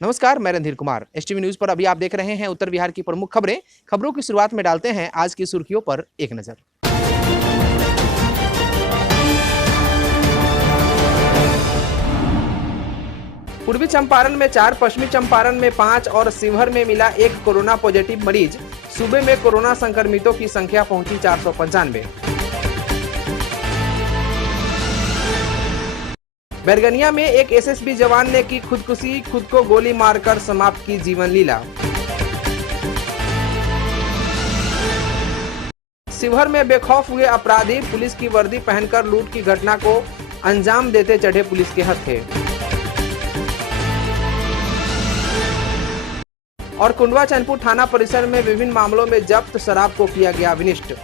नमस्कार, मैं Randhir Kumar. STV news पर अभी आप देख रहे हैं उत्तर बिहार की प्रमुख खबरें। खबरों की शुरुआत में डालते हैं आज की सुर्खियों पर एक नजर। पूर्वी चंपारण में 4, पश्चिमी चंपारण में 5 और शिवहर में मिला एक कोरोना पॉजिटिव मरीज। सूबे में कोरोना संक्रमितों की संख्या पहुंची 495। बैरगनिया में एक एसएसबी जवान ने की खुदकुशी, खुद को गोली मारकर समाप्त की जीवन लीला। शिवहर में बेखौफ हुए अपराधी पुलिस की वर्दी पहनकर लूट की घटना को अंजाम देते चढ़े पुलिस के हत्थे। और कुंडवा चैनपुर थाना परिसर में विभिन्न मामलों में जब्त शराब को किया गया विनिष्ट।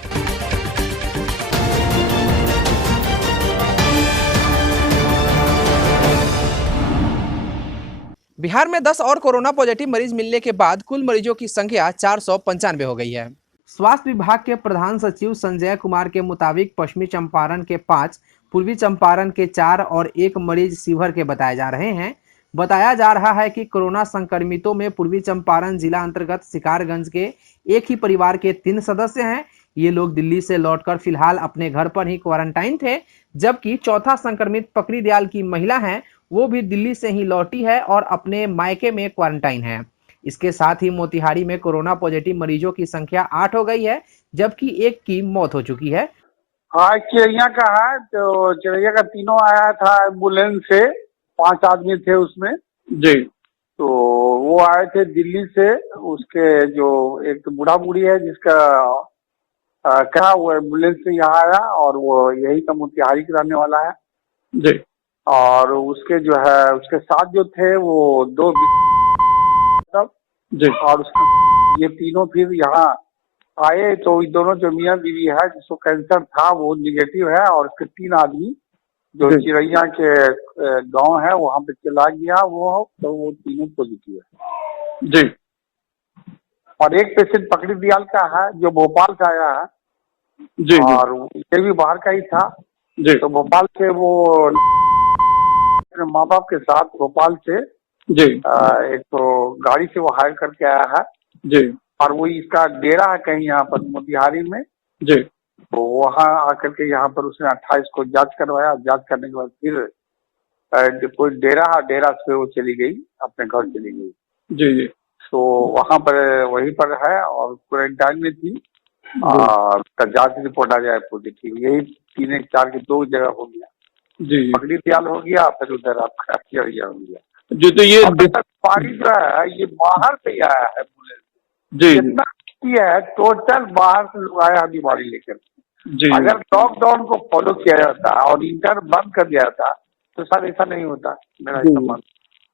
बिहार में 10 और कोरोना पॉजिटिव मरीज मिलने के बाद कुल मरीजों की संख्या 495 हो गई है। स्वास्थ्य विभाग के प्रधान सचिव संजय कुमार के मुताबिक पश्चिमी चंपारण के 5, पूर्वी चंपारण के 4 और 1 मरीज शिवहर के बताए जा रहे हैं। बताया जा रहा है कि कोरोना संक्रमितों में पूर्वी चंपारण जिला अंतर्गत शिकारगंज के एक ही परिवार के 3 सदस्य हैं। ये लोग दिल्ली से लौटकर फिलहाल अपने घर पर ही क्वारंटाइन थे, जबकि चौथा संक्रमित पकड़ी दयाल की महिला है, वो भी दिल्ली से ही लौटी है और अपने मायके में क्वारंटाइन है। इसके साथ ही मोतिहारी में कोरोना पॉजिटिव मरीजों की संख्या 8 हो गई है, जबकि एक की मौत हो चुकी है। हाँ, चिड़ैया का है। तो चिड़ैया का तीनों आया था एम्बुलेंस से, 5 आदमी थे उसमें जी। तो वो आए थे दिल्ली से। उसके जो एक तो बूढ़ा बूढ़ी है जिसका कहा वो एम्बुलेंस से यहाँ आया और वो यही का मोतिहारी के रहने वाला है जी। और उसके जो है उसके साथ जो थे वो 2 जी। और उसके ये तीनों फिर यहाँ आए। तो ये दोनों जो मियाँ बीवी है जिसको कैंसर था वो निगेटिव है, और उसके 3 आदमी जो चिड़ैया के गांव है वहां पे चला गया तो वो तीनों पॉजिटिव है जी। और एक पेशेंट पकड़ी दयाल का है जो भोपाल से आया है जी। और ये भी बाहर का ही था जी। तो भोपाल से वो माँ बाप के साथ भोपाल से जी एक तो गाड़ी से वो हायर करके आया है जी। और वो इसका डेरा है कहीं यहाँ पर मोतिहारी में जी। तो वहाँ आकर के यहाँ पर उसने 28 को जांच करवाया। जांच करने के बाद फिर कोई डेरा से वो चली गई, अपने घर चली गई जी जी। तो वहाँ पर वहीं पर है और क्वारंटाइन में थी और उसका जांच रिपोर्ट आ जाए पॉजिटिव। यही 3 4 की 2 जगह हो गया जी। पकड़ी दयाल हो गया, फिर उधर आपका चिड़ैया हो गया जी। तो ये पानी जो है ये बाहर से ही आया है जी। जितना है टोटल बाहर से लोग आया बीमारी लेकर जी। अगर लॉकडाउन को फॉलो किया जाता और इंटर बंद कर दिया जाता तो सर ऐसा नहीं होता, मेरा ऐसा मान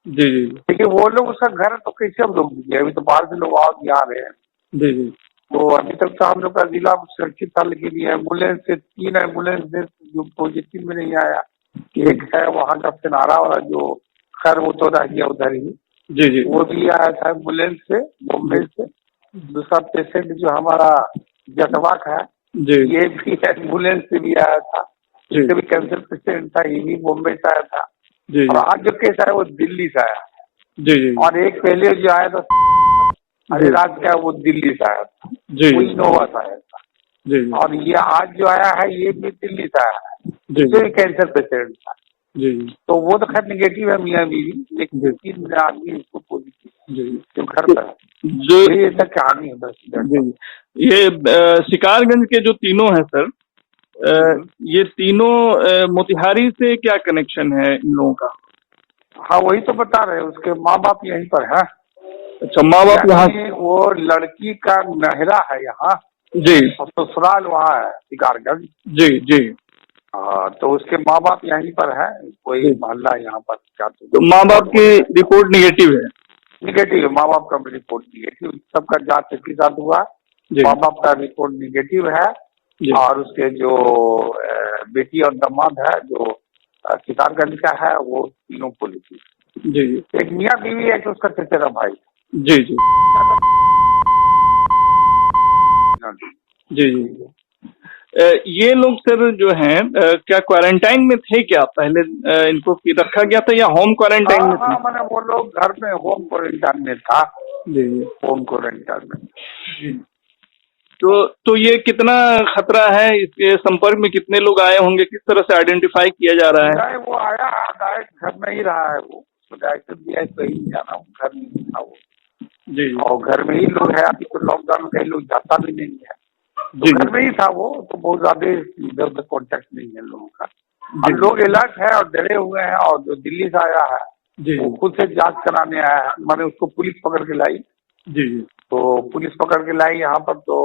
जी जी। देखिए वो लोग उसका घर तो कैसे हम लोग दीजिए, अभी तो बाहर से लोग आ रहे हैं जी जी। तो अभी तक तो हम लोग का जिला सुरक्षित था, लेकिन ये एम्बुलेंस से 3 एम्बुलेंस जो पॉजिटिव में नहीं आया। एक है वहाँ का सिनारा वाला जो खैर वो तो रह गया उधर ही जी जी। वो भी आया था एम्बुलेंस से बॉम्बे से। दूसरा पेशेंट जो हमारा जटवाक है जी, ये भी एम्बुलेंस से भी आया था। इससे भी कैंसर पेशेंट था, ये भी बॉम्बे से आया था जी। और आज जो केस आया वो दिल्ली से आया जी जी। और एक पहले जो आया था रात का वो दिल्ली से आया था जी, वो इनोवा से आया था जी। और ये आज जो आया है ये भी दिल्ली से आया है जी, भी कैंसर पेशेंट था जी। तो वो तो खैर निगेटिव है मियाँ बीवी, लेकिन 3 आदमी इसको पॉजिटिव जी जो घर पर जो ऐसा कहानी है बस जी। ये शिकारगंज के जो तीनों हैं सर, ये तीनों मोतिहारी से क्या कनेक्शन है इन लोगों का? हाँ वही तो बता रहे हैं, उसके माँ बाप यहीं पर है। अच्छा, माँ बाप यहाँ? वो लड़की का नहरा है यहाँ जी, और ससुराल वहाँ है शिकारगंज जी जी। हाँ तो उसके माँ बाप यहीं पर है, कोई मोहल्ला यहाँ पर क्या। तो माँ बाप की रिपोर्ट निगेटिव है? निगेटिव, माँ बाप का रिपोर्ट निगेटिव। सबका जांच इसके साथ हुआ, माँ बाप का रिपोर्ट निगेटिव है। और उसके जो बेटी और दामाद है जो शिकारगंज का है वो तीनों पॉजिटिव जी। एक मियाँ बीवी है, उसका चचेरा भाई जी जी जी जी। ये लोग सर जो हैं क्या क्वारंटाइन में थे क्या पहले? इनको रखा गया था या होम क्वारंटाइन में थे? मैंने वो लोग घर में होम क्वारंटाइन में था जी होम क्वारंटाइन में। जी। तो ये कितना खतरा है? इसके संपर्क में कितने लोग आए होंगे? किस तरह से आइडेंटिफाई किया जा रहा है? नहीं, वो आया डायरेक्ट घर में ही रहा है, वो डायरेक्ट दिया कहीं जाना, घर में ही था वो जी और घर में ही लोग है। अभी तो लॉकडाउन में कई लोग जाता भी नहीं है, तो घर में ही था वो, तो बहुत ज्यादा इधर उधर कॉन्टेक्ट नहीं है लोगों का। अब लोग अलर्ट है और डरे हुए हैं, और जो दिल्ली से आया है जी वो खुद से जांच कराने आया है। मैंने उसको पुलिस पकड़ के लाई, जी तो पुलिस पकड़ के लाई यहाँ पर, तो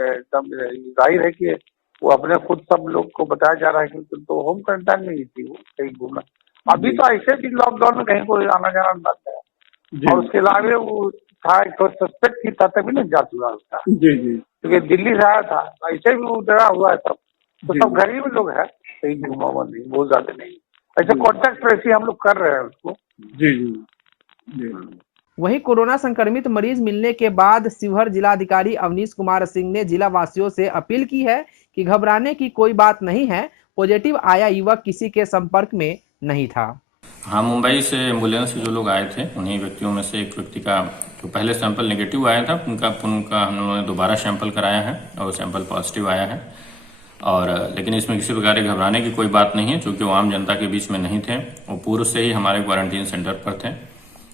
एकदम जाहिर है कि वो अपने खुद सब लोग को बताया जा रहा है कि तो होम क्वारंटाइन में ही थी वो, कहीं घूमना। अभी तो ऐसे भी लॉकडाउन में कहीं कोई आना जाना नहीं है, और उसके अलावा वो था एक सस्पेक्ट ही था, तभी नहीं जांच हुआ उसका, जी जी क्योंकि दिल्ली से आया था। ऐसे भी वो डरा हुआ है सब, तो सब गरीब लोग है, कहीं घूमा हुआ नहीं, बहुत ज्यादा नहीं। ऐसे कॉन्टेक्ट ट्रेसिंग हम लोग कर रहे हैं उसको। जी जी जी। वहीं कोरोना संक्रमित मरीज मिलने के बाद शिवहर जिलाधिकारी अवनीश कुमार सिंह ने जिला वासियों से अपील की है कि घबराने की कोई बात नहीं है, पॉजिटिव आया युवक किसी के संपर्क में नहीं था। हाँ, मुंबई से एम्बुलेंस से जो लोग आए थे उन्हीं व्यक्तियों में से एक व्यक्ति का जो पहले सैंपल नेगेटिव आया था उनका हम लोगों ने दोबारा सैंपल कराया है और सैंपल पॉजिटिव आया है। और लेकिन इसमें किसी प्रकार के घबराने की कोई बात नहीं है, क्योंकि वो आम जनता के बीच में नहीं थे, वो पूर्व से ही हमारे क्वारंटीन सेंटर पर थे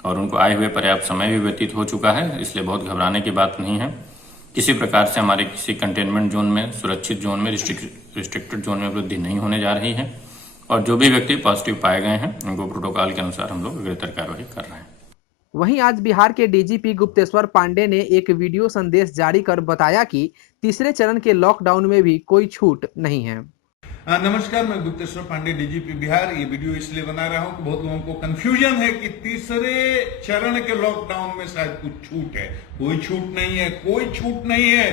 और उनको आए हुए पर्याप्त समय भी व्यतीत हो चुका है, इसलिए बहुत घबराने की बात नहीं है। किसी प्रकार से हमारे किसी कंटेनमेंट जोन में, सुरक्षित जोन में, रिस्ट्रिक्टेड जोन में वृद्धि नहीं होने जा रही है, और जो भी व्यक्ति पॉजिटिव पाए गए हैं उनको प्रोटोकॉल के अनुसार हम लोग बेहतर कार्रवाई कर रहे हैं। वहीं आज बिहार के डीजीपी गुप्तेश्वर पांडे ने एक वीडियो संदेश जारी कर बताया कि तीसरे चरण के लॉकडाउन में भी कोई छूट नहीं है। नमस्कार, मैं गुप्तेश्वर पांडे, डीजीपी बिहार। ये वीडियो इसलिए बना रहा हूं कि बहुत लोगों को कंफ्यूजन है कि तीसरे चरण के लॉकडाउन में शायद कुछ छूट है। कोई छूट नहीं है, कोई छूट नहीं है।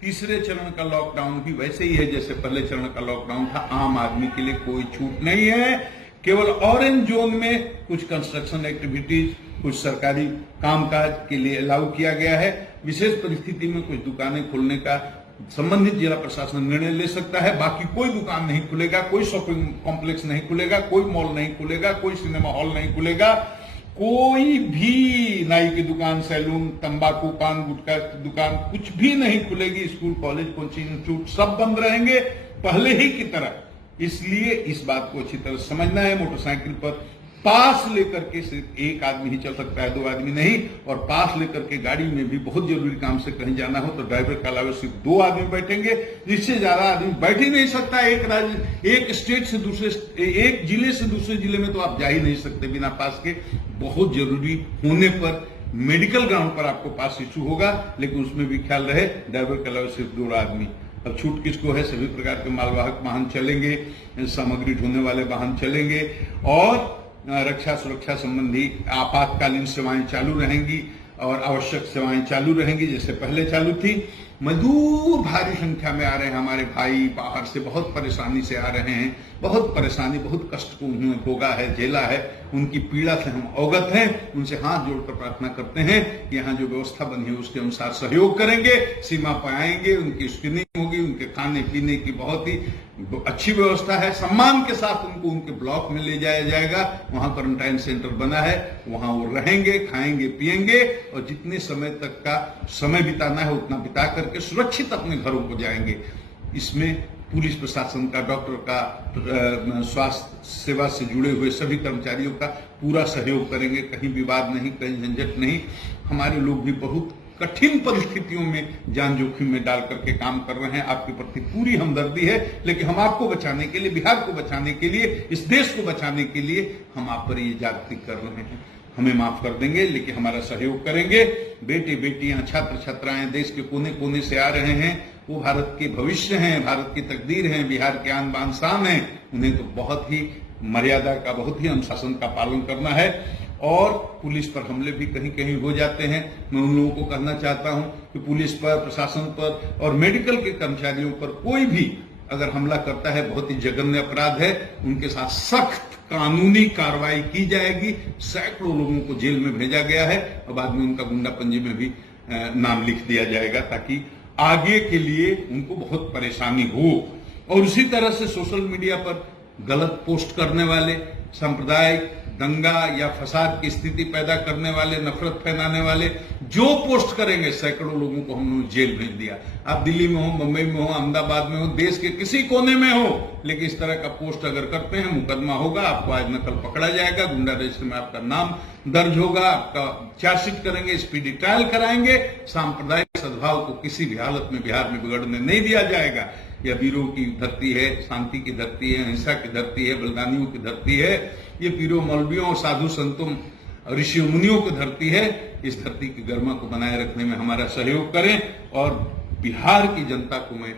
तीसरे चरण का लॉकडाउन भी वैसे ही है जैसे पहले चरण का लॉकडाउन था। आम आदमी के लिए कोई छूट नहीं है। केवल ऑरेंज जोन में कुछ कंस्ट्रक्शन एक्टिविटीज, कुछ सरकारी कामकाज के लिए अलाउ किया गया है। विशेष परिस्थिति में कुछ दुकानें खोलने का संबंधित जिला प्रशासन निर्णय ले सकता है। बाकी कोई दुकान नहीं खुलेगा, कोई शॉपिंग कॉम्प्लेक्स नहीं खुलेगा, कोई मॉल नहीं खुलेगा, कोई सिनेमा हॉल नहीं खुलेगा, कोई भी नाई की दुकान, सैलून, तंबाकू, पान गुटखा की दुकान कुछ भी नहीं खुलेगी। स्कूल, कॉलेज, कोचिंग इंस्टीट्यूट सब बंद रहेंगे पहले ही की तरह। इसलिए इस बात को अच्छी तरह समझना है। मोटरसाइकिल पर पास लेकर के सिर्फ एक आदमी ही चल सकता है, 2 आदमी नहीं। और पास लेकर के गाड़ी में भी बहुत जरूरी काम से कहीं जाना हो तो ड्राइवर के अलावा सिर्फ 2 आदमी बैठेंगे, इससे ज्यादा आदमी बैठ ही नहीं सकता। एक स्टेट से दूसरे, एक जिले से दूसरे जिले में तो आप जा ही नहीं सकते बिना पास के। बहुत जरूरी होने पर मेडिकल ग्राउंड पर आपको पास इशू होगा, लेकिन उसमें भी ख्याल रहे ड्राइवर के अलावा सिर्फ 2 आदमी। अब छूट किसको है? सभी प्रकार के मालवाहक वाहन चलेंगे, सामग्री ढोने वाले वाहन चलेंगे, और रक्षा सुरक्षा संबंधी आपातकालीन सेवाएं चालू रहेंगी और आवश्यक सेवाएं चालू रहेंगी जैसे पहले चालू थी। मजदूर भारी संख्या में आ रहे हैं, हमारे भाई बाहर से बहुत परेशानी से आ रहे हैं। बहुत परेशानी, बहुत कष्ट को उन्होंने भोगा है, झेला है। उनकी पीड़ा से हम अवगत हैं। उनसे हाथ जोड़कर प्रार्थना करते हैं कि यहाँ जो व्यवस्था बनी है उसके अनुसार सहयोग करेंगे, सीमा पर आएंगे, उनकी स्क्रीनिंग होगी, उनके खाने पीने की बहुत ही अच्छी व्यवस्था है। सम्मान के साथ उनको उनके ब्लॉक में ले जाया जाएगा। वहां क्वारंटाइन सेंटर बना है, वहां वो रहेंगे, खाएंगे, पिएंगे, और जितने समय तक का समय बिताना है उतना बिता करके सुरक्षित अपने घरों को जाएंगे। इसमें पुलिस प्रशासन का, डॉक्टर का, स्वास्थ्य सेवा से जुड़े हुए सभी कर्मचारियों का पूरा सहयोग करेंगे। कहीं विवाद नहीं, कहीं झंझट नहीं। हमारे लोग भी बहुत कठिन परिस्थितियों में जान जोखिम में डाल करके काम कर रहे हैं। आपके प्रति पूरी हमदर्दी है, लेकिन हम आपको बचाने के लिए, बिहार को बचाने के लिए, इस देश को बचाने के लिए हम आप पर ये जागृति कर रहे हैं। हमें माफ कर देंगे, लेकिन हमारा सहयोग करेंगे। बेटे बेटियां, छात्र छात्राएं देश के कोने कोने से आ रहे हैं। वो भारत के भविष्य हैं, भारत की तकदीर हैं, बिहार के आन बान शान हैं। उन्हें तो बहुत ही मर्यादा का, बहुत ही अनुशासन का पालन करना है। और पुलिस पर हमले भी कहीं कहीं हो जाते हैं। मैं उन लोगों को कहना चाहता हूं कि पुलिस पर, प्रशासन पर और मेडिकल के कर्मचारियों पर कोई भी अगर हमला करता है, बहुत ही जघन्य अपराध है। उनके साथ सख्त कानूनी कार्रवाई की जाएगी। सैकड़ों लोगों को जेल में भेजा गया है और बाद में उनका गुंडा पंजी में भी नाम लिख दिया जाएगा, ताकि आगे के लिए उनको बहुत परेशानी हो। और उसी तरह से सोशल मीडिया पर गलत पोस्ट करने वाले, सांप्रदायिक दंगा या फसाद की स्थिति पैदा करने वाले, नफरत फैलाने वाले जो पोस्ट करेंगे, सैकड़ों लोगों को हमने जेल भेज दिया। आप दिल्ली में हो, मुंबई में हो, अहमदाबाद में हो, देश के किसी कोने में हो, लेकिन इस तरह का पोस्ट अगर करते हैं मुकदमा होगा, आपको आज न कल पकड़ा जाएगा, गुंडा रजिस्टर में आपका नाम दर्ज होगा, आपका चार्जशीट करेंगे, स्पीडी ट्रायल कराएंगे। सांप्रदायिक सद्भाव को किसी भी हालत में बिहार में बिगड़ने नहीं दिया जाएगा। यह वीरों की धरती है, शांति की धरती है, अहिंसा की धरती है, बलिदानियों की धरती है। ये पीरों मौलवियों और साधु संतों ऋषियों मुनियों की धरती है। इस धरती की गरिमा को बनाए रखने में हमारा सहयोग करें। और बिहार की जनता को मैं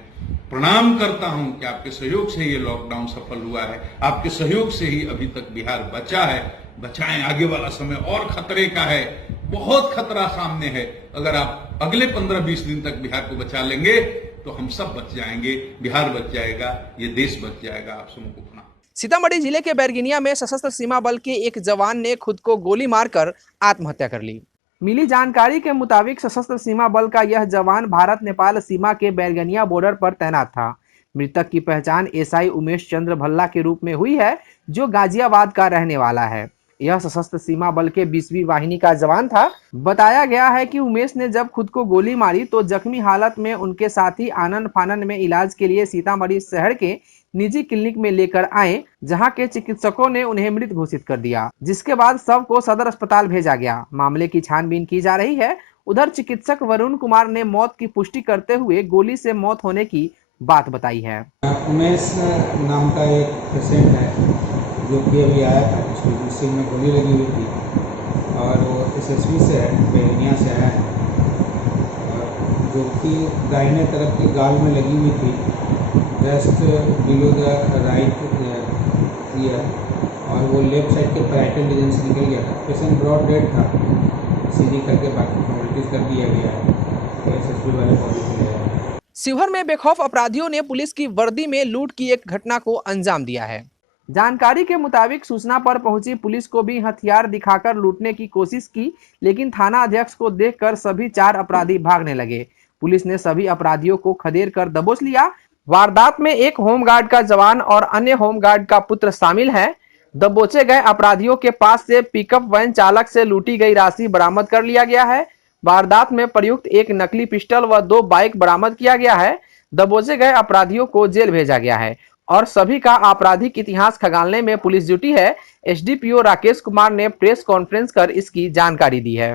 प्रणाम करता हूं कि आपके सहयोग से ये लॉकडाउन सफल हुआ है, आपके सहयोग से ही अभी तक बिहार बचा है। बचाएं, आगे वाला समय और खतरे का है, बहुत खतरा सामने है। अगर आप अगले 15-20 दिन तक बिहार को बचा लेंगे तो हम सब बच जाएंगे, बिहार बच जाएगा, ये देश बच जाएगा। आप सबों को प्रणाम। सीतामढ़ी जिले के बैरगिनिया में सशस्त्र सीमा बल के एक जवान ने खुद को गोली मारकर आत्महत्या कर ली। मिली जानकारी के मुताबिक सशस्त्र सीमा बल का यह जवान भारत नेपाल सीमा के बैरगनिया बॉर्डर पर तैनात था। मृतक की पहचान एसआई उमेश चंद्र भल्ला के रूप में हुई है, जो गाजियाबाद का रहने वाला है। यह सशस्त्र सीमा बल के 20वीं वाहिनी का जवान था। बताया गया है कि उमेश ने जब खुद को गोली मारी तो जख्मी हालत में उनके साथी आनंद फानन में इलाज के लिए सीतामढ़ी शहर के निजी क्लिनिक में लेकर आए, जहां के चिकित्सकों ने उन्हें मृत घोषित कर दिया, जिसके बाद शव को सदर अस्पताल भेजा गया। मामले की छानबीन की जा रही है। उधर चिकित्सक वरुण कुमार ने मौत की पुष्टि करते हुए गोली से मौत होने की बात बताई है। उमेश नाम का एक पेशेंट है जो कि अभी आया था, उसकी सिर में गोली लगी हुई थी और वो एसएसबी से है, बेगनिया से आया है, और जो कि दाहिने तरफ की गाल में लगी हुई थी, just below the right year, और वो लेफ्ट साइड के पैराइटल रीजन से निकल गया था। पेशेंट ब्रॉड डेड था, सीधी करके बाकी फॉर्मेलिटीज कर दिया गया है, तो एसएसबी वाले बॉडी को ले आए। शिवहर में बेखौफ अपराधियों ने पुलिस की वर्दी में लूट की एक घटना को अंजाम दिया है। जानकारी के मुताबिक सूचना पर पहुंची पुलिस को भी हथियार दिखाकर लूटने की कोशिश की, लेकिन थाना अध्यक्ष को देखकर सभी 4 अपराधी भागने लगे। पुलिस ने सभी अपराधियों को खदेड़ कर दबोच लिया। वारदात में एक होमगार्ड का जवान और अन्य होमगार्ड का पुत्र शामिल है। दबोचे गए अपराधियों के पास से पिकअप वैन चालक से लूटी गई राशि बरामद कर लिया गया है। वारदात में प्रयुक्त एक नकली पिस्टल व 2 बाइक बरामद किया गया है। दबोचे गए अपराधियों को जेल भेजा गया है और सभी का आपराधिक इतिहास खंगालने में पुलिस जुटी है। एसडीपीओ राकेश कुमार ने प्रेस कॉन्फ्रेंस कर इसकी जानकारी दी है।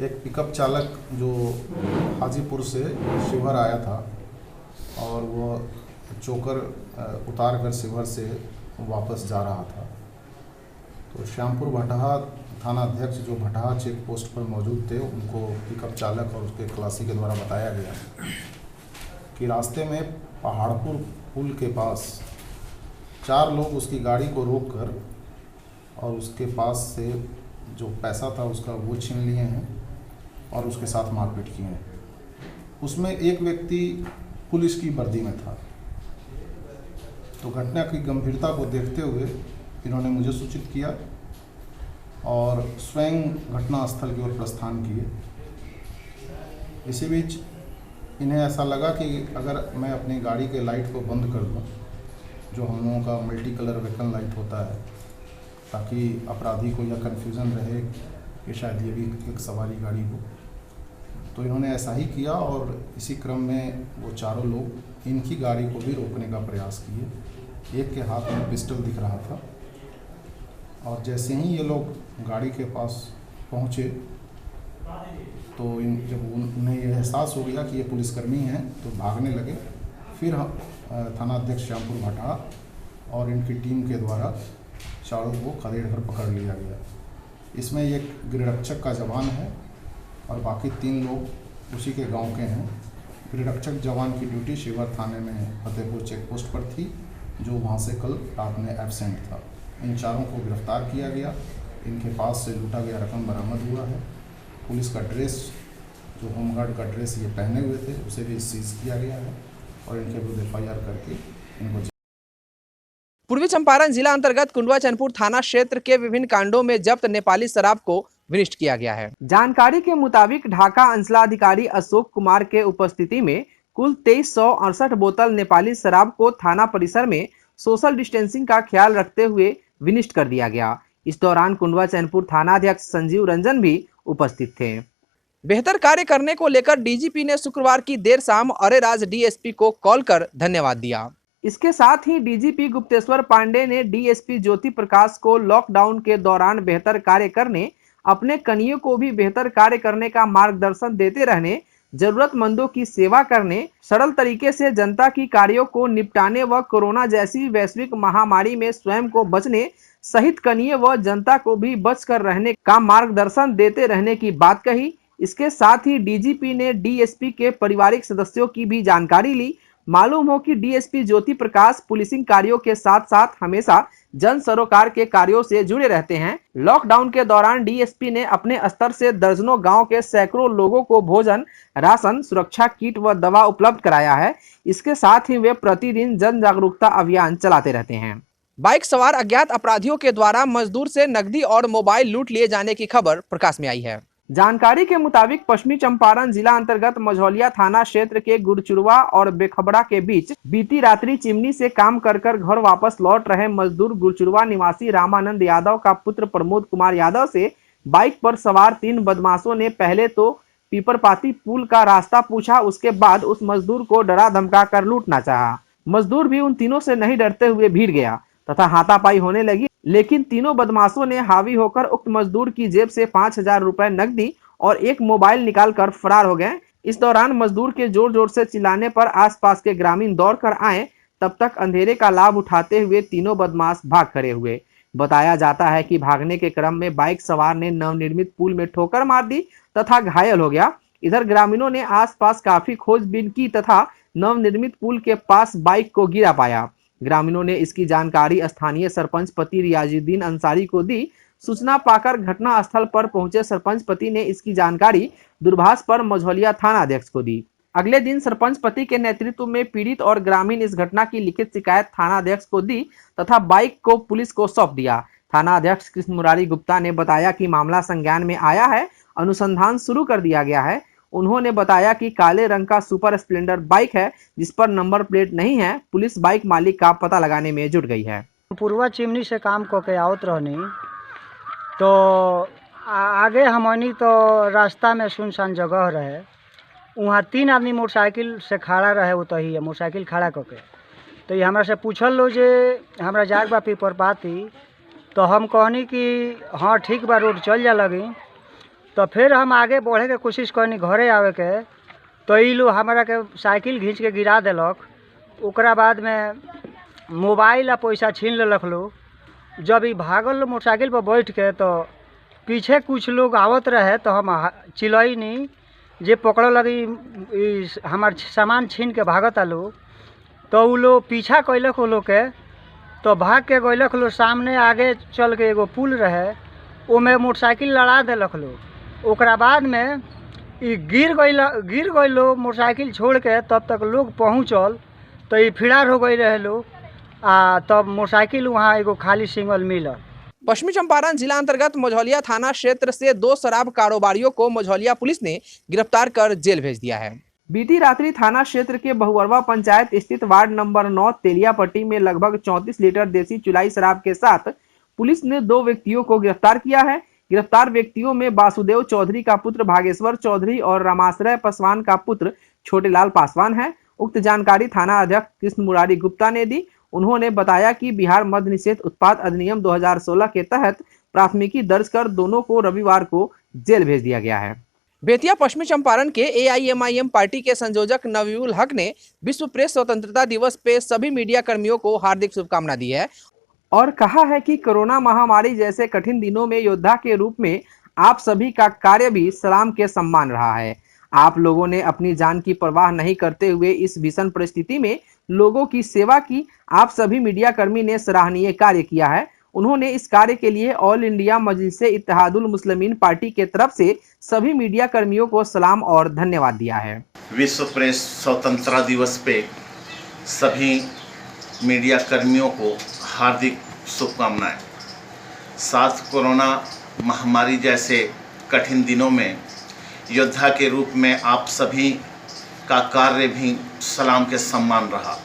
एक पिकअप चालक जो हाजीपुर से शिवहर आया था और वो चोकर उतार कर शिवहर से वापस जा रहा था, तो श्यामपुर भटहा थाना अध्यक्ष जो भटहा चेक पोस्ट पर मौजूद थे, उनको पिकअप चालक और उसके खलासी के द्वारा बताया गया कि रास्ते में पहाड़पुर पुल के पास 4 लोग उसकी गाड़ी को रोककर और उसके पास से जो पैसा था उसका वो छीन लिए हैं और उसके साथ मारपीट किए हैं। उसमें एक व्यक्ति पुलिस की वर्दी में था। तो घटना की गंभीरता को देखते हुए इन्होंने मुझे सूचित किया और स्वयं घटनास्थल की ओर प्रस्थान किए। इसी बीच इन्हें ऐसा लगा कि अगर मैं अपनी गाड़ी के लाइट को बंद कर दूं, जो हम लोगों का मल्टी कलर वेहिकल लाइट होता है, ताकि अपराधी को यह कन्फ्यूज़न रहे कि शायद ये भी एक सवारी गाड़ी हो, तो इन्होंने ऐसा ही किया और इसी क्रम में वो 4 लोग इनकी गाड़ी को भी रोकने का प्रयास किए। एक के हाथ में पिस्टल दिख रहा था और जैसे ही ये लोग गाड़ी के पास पहुँचे तो जब उन्हें यह एहसास हो गया कि ये पुलिसकर्मी हैं तो भागने लगे। फिर थाना अध्यक्ष श्यामपुर भटहा और इनकी टीम के द्वारा 4 को खदेड़ कर पकड़ लिया गया। इसमें एक गृहरक्षक का जवान है और बाकी 3 लोग उसी के गांव के हैं। गृहरक्षक जवान की ड्यूटी शिवहर थाने में फतेहपुर चेक पोस्ट पर थी, जो वहां से कल रात में एब्सेंट था। इन 4 को गिरफ्तार किया गया। इनके पास से लूटा गया रकम बरामद हुआ है। पुलिस का ड्रेस, जो होमगार्ड का ड्रेस ये पहने हुए थे, उसे भी सीज किया गया है और इनके विरुद्ध एफआईआर करके इनको। पूर्वी चंपारण जिला अंतर्गत कुंडवा चैनपुर थाना क्षेत्र के विभिन्न कांडों में जब्त नेपाली शराब को विनिष्ट किया गया है। जानकारी के मुताबिक ढाका अंचलाधिकारी अशोक कुमार के उपस्थिति में कुल 2368 बोतल नेपाली शराब को थाना परिसर में सोशल डिस्टेंसिंग का ख्याल रखते हुए विनिष्ट कर दिया गया। इस दौरान कुंडवा चैनपुर थानाध्यक्ष संजीव रंजन भी उपस्थित थे। बेहतर कार्य करने को लेकर डीजीपी ने शुक्रवार की देर शाम अरेराज डीएसपी को कॉल कर धन्यवाद दिया। इसके साथ ही डीजीपी गुप्तेश्वर पांडे ने डीएसपी ज्योति प्रकाश को लॉकडाउन के दौरान बेहतर कार्य करने, अपने कनियों को भी बेहतर कार्य करने का मार्गदर्शन देते रहने, जरूरतमंदों की सेवा करने, सरल तरीके से जनता की कार्यों को निपटाने व कोरोना जैसी वैश्विक महामारी में स्वयं को बचने सहित कनियों व जनता को भी बचकर रहने का मार्गदर्शन देते रहने की बात कही। इसके साथ ही डीजीपी ने डीएसपी के पारिवारिक सदस्यों की भी जानकारी ली। मालूम हो कि डीएसपी ज्योति प्रकाश पुलिसिंग कार्यों के साथ साथ हमेशा जन सरोकार के कार्यों से जुड़े रहते हैं। लॉकडाउन के दौरान डीएसपी ने अपने स्तर से दर्जनों गांव के सैकड़ों लोगों को भोजन, राशन, सुरक्षा किट व दवा उपलब्ध कराया है। इसके साथ ही वे प्रतिदिन जन जागरूकता अभियान चलाते रहते हैं। बाइक सवार अज्ञात अपराधियों के द्वारा मजदूर से नकदी और मोबाइल लूट लिए जाने की खबर प्रकाश में आई है। जानकारी के मुताबिक पश्चिमी चंपारण जिला अंतर्गत मझौलिया थाना क्षेत्र के गुरचुरवा और बेखबड़ा के बीच बीती रात्रि चिमनी से काम कर घर वापस लौट रहे मजदूर गुरचुरवा निवासी रामानंद यादव का पुत्र प्रमोद कुमार यादव से बाइक पर सवार 3 बदमाशों ने पहले तो पीपरपाती पुल का रास्ता पूछा, उसके बाद उस मजदूर को डरा धमका कर लूटना चाहा। मजदूर भी उन तीनों से नहीं डरते हुए भीड़ गया तथा हाथापाई होने लगी, लेकिन तीनों बदमाशों ने हावी होकर उक्त मजदूर की जेब से 5000 रुपए नकदी और एक मोबाइल निकालकर फरार हो गए। इस दौरान मजदूर के जोर जोर से चिल्लाने पर आसपास के ग्रामीण दौड़कर आए। तब तक अंधेरे का लाभ उठाते हुए तीनों बदमाश भाग खड़े हुए। बताया जाता है कि भागने के क्रम में बाइक सवार ने नवनिर्मित पुल में ठोकर मार दी तथा घायल हो गया। इधर ग्रामीणों ने आसपास काफी खोजबीन की तथा नवनिर्मित पुल के पास बाइक को गिरा पाया। ग्रामीणों ने इसकी जानकारी स्थानीय सरपंच पति रियाजुद्दीन अंसारी को दी। सूचना पाकर घटना स्थल पर पहुंचे सरपंच पति ने इसकी जानकारी दूरभाष पर मझौलिया थाना अध्यक्ष को दी। अगले दिन सरपंच पति के नेतृत्व में पीड़ित और ग्रामीण इस घटना की लिखित शिकायत थाना अध्यक्ष को दी तथा बाइक को पुलिस को सौंप दिया। थाना अध्यक्ष कृष्ण मुरारी गुप्ता ने बताया कि मामला संज्ञान में आया है, अनुसंधान शुरू कर दिया गया है। उन्होंने बताया कि काले रंग का सुपर स्प्लेंडर बाइक है जिस पर नंबर प्लेट नहीं है। पुलिस बाइक मालिक का पता लगाने में जुट गई है। पूर्वा चिमनी से काम को के आवत रहनी तो आगे हमनी तो रास्ता में सुनसान जगह रहे, वहाँ 3 आदमी मोटरसाइकिल से खड़ा रहे। वो तो ही है मोटरसाइकिल खड़ा करके तो ये हमरा से पूछल लो जे हमरा जाग बा पीपर पाती, तो हम कहनी कि हाँ ठीक बा, रोड चल जा लगी। तो फिर हम आगे बढ़े के कोशिश करनी घरे आवे के, तो ये लोग हमारा के साइकिल खींच के गिरा दिलक। ओकरा बाद में मोबाइल आ पैसा छीन लेलक लोग। जब ये भागल लोग मोटरसाइकिल पर बैठ के, तो पीछे कुछ लोग आवत रहे तो हम चिल्लाई नहीं जे पकड़ लगी हमार सामान छीन के भागत आलो। तो वो लोग पीछा कैलक वो लोग के, तो भाग के गैलक लोग सामने। आगे चल के एगो पुल रहे, ओमे मोटरसाइकिल लड़ा दिलक लोग। ओकरा बाद में गिर गई लोग मोटरसाइकिल छोड़ के। तब तक लोग पहुँचल तो ये फिरार हो गई रहे लोग। तब मोटरसाइकिल वहाँ एगो खाली सिंगल मिलल। पश्चिमी चंपारण जिला अंतर्गत मझौलिया थाना क्षेत्र से 2 शराब कारोबारियों को मझौलिया पुलिस ने गिरफ्तार कर जेल भेज दिया है। बीती रात्रि थाना क्षेत्र के बहुअरवा पंचायत स्थित वार्ड नंबर 9 तेलियापट्टी में लगभग 34 लीटर देसी चुलाई शराब के साथ पुलिस ने 2 व्यक्तियों को गिरफ्तार किया है। गिरफ्तार व्यक्तियों में वासुदेव चौधरी का पुत्र भागेश्वर चौधरी और रामाश्रय पासवान का पुत्र छोटेलाल पासवान है। उक्त जानकारी थाना अध्यक्ष कृष्ण मुरारी गुप्ता ने दी। उन्होंने बताया कि बिहार मद्य निषेध उत्पाद अधिनियम 2016 के तहत प्राथमिकी दर्ज कर दोनों को रविवार को जेल भेज दिया गया है। बेतिया पश्चिमी चंपारण के AIMIM पार्टी के संयोजक नवीउल हक ने विश्व प्रेस स्वतंत्रता दिवस पे सभी मीडिया कर्मियों को हार्दिक शुभकामना दी है और कहा है कि कोरोना महामारी जैसे कठिन दिनों में योद्धा के रूप में आप सभी का कार्य भी सलाम के सम्मान रहा है। आप लोगों ने अपनी जान की परवाह नहीं करते हुए इस भीषण परिस्थिति में लोगों की सेवा की। आप सभी मीडिया कर्मी ने सराहनीय कार्य किया है। उन्होंने इस कार्य के लिए ऑल इंडिया मजलिस इत्तेहादुल मुस्लिमीन पार्टी के तरफ से सभी मीडिया कर्मियों को सलाम और धन्यवाद दिया है। विश्व प्रेस स्वतंत्रता दिवस पे सभी मीडिया कर्मियों को हार्दिक शुभकामनाएं। साथ कोरोना महामारी जैसे कठिन दिनों में योद्धा के रूप में आप सभी का कार्य भी सलाम के सम्मान रहा।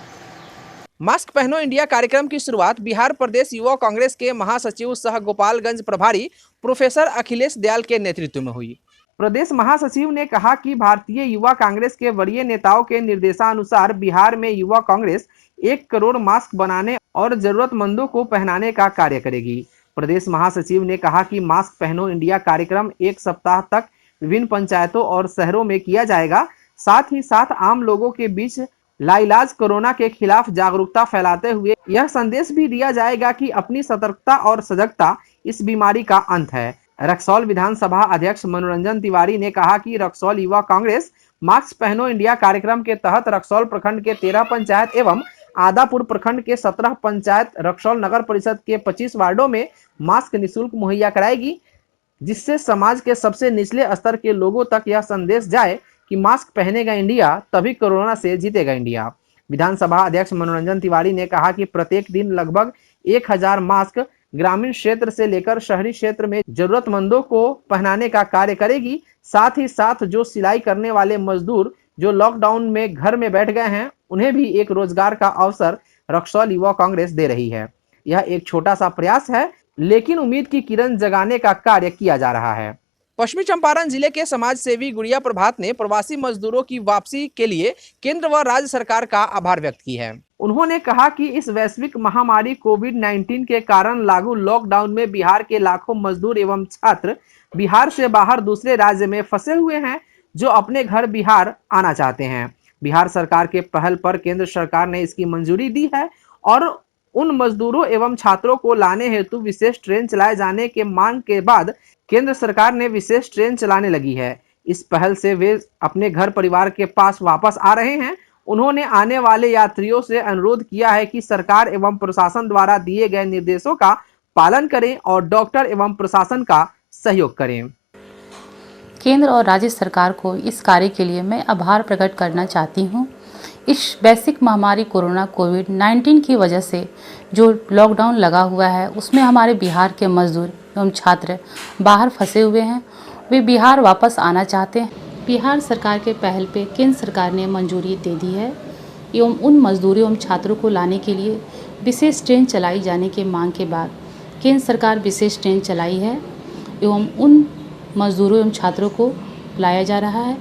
मास्क पहनो इंडिया कार्यक्रम की शुरुआत बिहार प्रदेश युवा कांग्रेस के महासचिव सह गोपालगंज प्रभारी प्रोफेसर अखिलेश दयाल के नेतृत्व में हुई। प्रदेश महासचिव ने कहा कि भारतीय युवा कांग्रेस के वरीय नेताओं के निर्देशानुसार बिहार में युवा कांग्रेस 1 करोड़ मास्क बनाने और जरूरतमंदों को पहनाने का कार्य करेगी। प्रदेश महासचिव ने कहा कि मास्क पहनो इंडिया कार्यक्रम 1 सप्ताह तक विभिन्न पंचायतों और शहरों में किया जाएगा। साथ ही साथ आम लोगों के बीच लाइलाज कोरोना के खिलाफ जागरूकता फैलाते हुए यह संदेश भी दिया जाएगा कि अपनी सतर्कता और सजगता इस बीमारी का अंत है। रक्सौल विधानसभा अध्यक्ष मनोरंजन तिवारी ने कहा कि रक्सौल युवा कांग्रेस मास्क पहनो इंडिया कार्यक्रम के तहत रक्सौल प्रखंड के 13 पंचायत एवं आदापुर प्रखंड के 17 पंचायत रक्सौल नगर परिषद के 25 वार्डों में मास्क निःशुल्क मुहैया कराएगी, जिससे समाज के सबसे निचले स्तर के लोगों तक यह संदेश जाए कि मास्क पहनेगा इंडिया तभी कोरोना से जीतेगा इंडिया। विधानसभा अध्यक्ष मनोरंजन तिवारी ने कहा कि प्रत्येक दिन लगभग 1000 मास्क ग्रामीण क्षेत्र से लेकर शहरी क्षेत्र में जरूरतमंदों को पहनाने का कार्य करेगी। साथ ही साथ जो सिलाई करने वाले मजदूर जो लॉकडाउन में घर में बैठ गए हैं, उन्हें भी एक रोजगार का अवसर रक्सौल युवा कांग्रेस दे रही है। यह एक छोटा सा प्रयास है, लेकिन उम्मीद की किरण जगाने का कार्य किया जा रहा है। पश्चिमी चंपारण जिले के समाज सेवी गुड़िया प्रभात ने प्रवासी मजदूरों की वापसी के लिए केंद्र व राज्य सरकार का आभार व्यक्त किया है। उन्होंने कहा कि इस वैश्विक महामारी कोविड-19 के कारण लागू लॉकडाउन में बिहार के लाखों मजदूर एवं छात्र बिहार से बाहर दूसरे राज्य में फंसे हुए हैं, जो अपने घर बिहार आना चाहते हैं। बिहार सरकार के पहल पर केंद्र सरकार ने इसकी मंजूरी दी है और उन मजदूरों एवं छात्रों को लाने हेतु विशेष ट्रेन चलाए जाने के मांग के बाद केंद्र सरकार ने विशेष ट्रेन चलाने लगी है। इस पहल से वे अपने घर परिवार के पास वापस आ रहे हैं। उन्होंने आने वाले यात्रियों से अनुरोध किया है कि सरकार एवं प्रशासन द्वारा दिए गए निर्देशों का पालन करें और डॉक्टर एवं प्रशासन का सहयोग करें। केंद्र और राज्य सरकार को इस कार्य के लिए मैं आभार प्रकट करना चाहती हूँ। इस वैश्विक महामारी कोरोना कोविड-19 की वजह से जो लॉकडाउन लगा हुआ है, उसमें हमारे बिहार के मजदूर एवं छात्र बाहर फंसे हुए हैं। वे बिहार वापस आना चाहते हैं। बिहार सरकार के पहल पे केंद्र सरकार ने मंजूरी दे दी है एवं उन मजदूरों एवं छात्रों को लाने के लिए विशेष ट्रेन चलाई जाने के मांग के बाद केंद्र सरकार विशेष ट्रेन चलाई है एवं उन मजदूरों एवं छात्रों को लाया जा रहा है।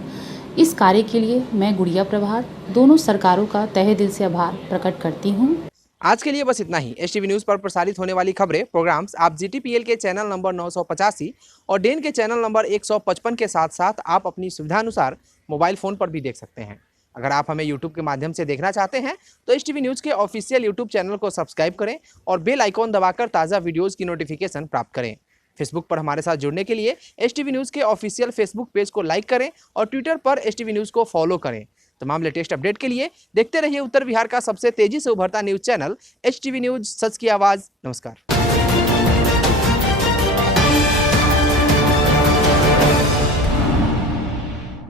इस कार्य के लिए मैं गुड़िया प्रभात दोनों सरकारों का तहे दिल से आभार प्रकट करती हूँ। आज के लिए बस इतना ही। एसटीवी न्यूज़ पर प्रसारित होने वाली खबरें प्रोग्राम्स आप जीटीपीएल के चैनल नंबर 985 और डेन के चैनल नंबर 155 के साथ साथ आप अपनी सुविधानुसार मोबाइल फ़ोन पर भी देख सकते हैं। अगर आप हमें यूट्यूब के माध्यम से देखना चाहते हैं तो एसटीवी न्यूज़ के ऑफिशियल यूट्यूब चैनल को सब्सक्राइब करें और बेल आइकॉन दबाकर ताज़ा वीडियोज़ की नोटिफिकेशन प्राप्त करें। फेसबुक पर हमारे साथ जुड़ने के लिए एसटीवी न्यूज़ के ऑफिशियल फेसबुक पेज को लाइक करें और ट्विटर पर एसटीवी न्यूज़ को फॉलो करें। तमाम लेटेस्ट अपडेट के लिए देखते रहिए उत्तर बिहार का सबसे तेजी से उभरता न्यूज़ चैनल एसटीवी न्यूज़, सच की आवाज़। नमस्कार।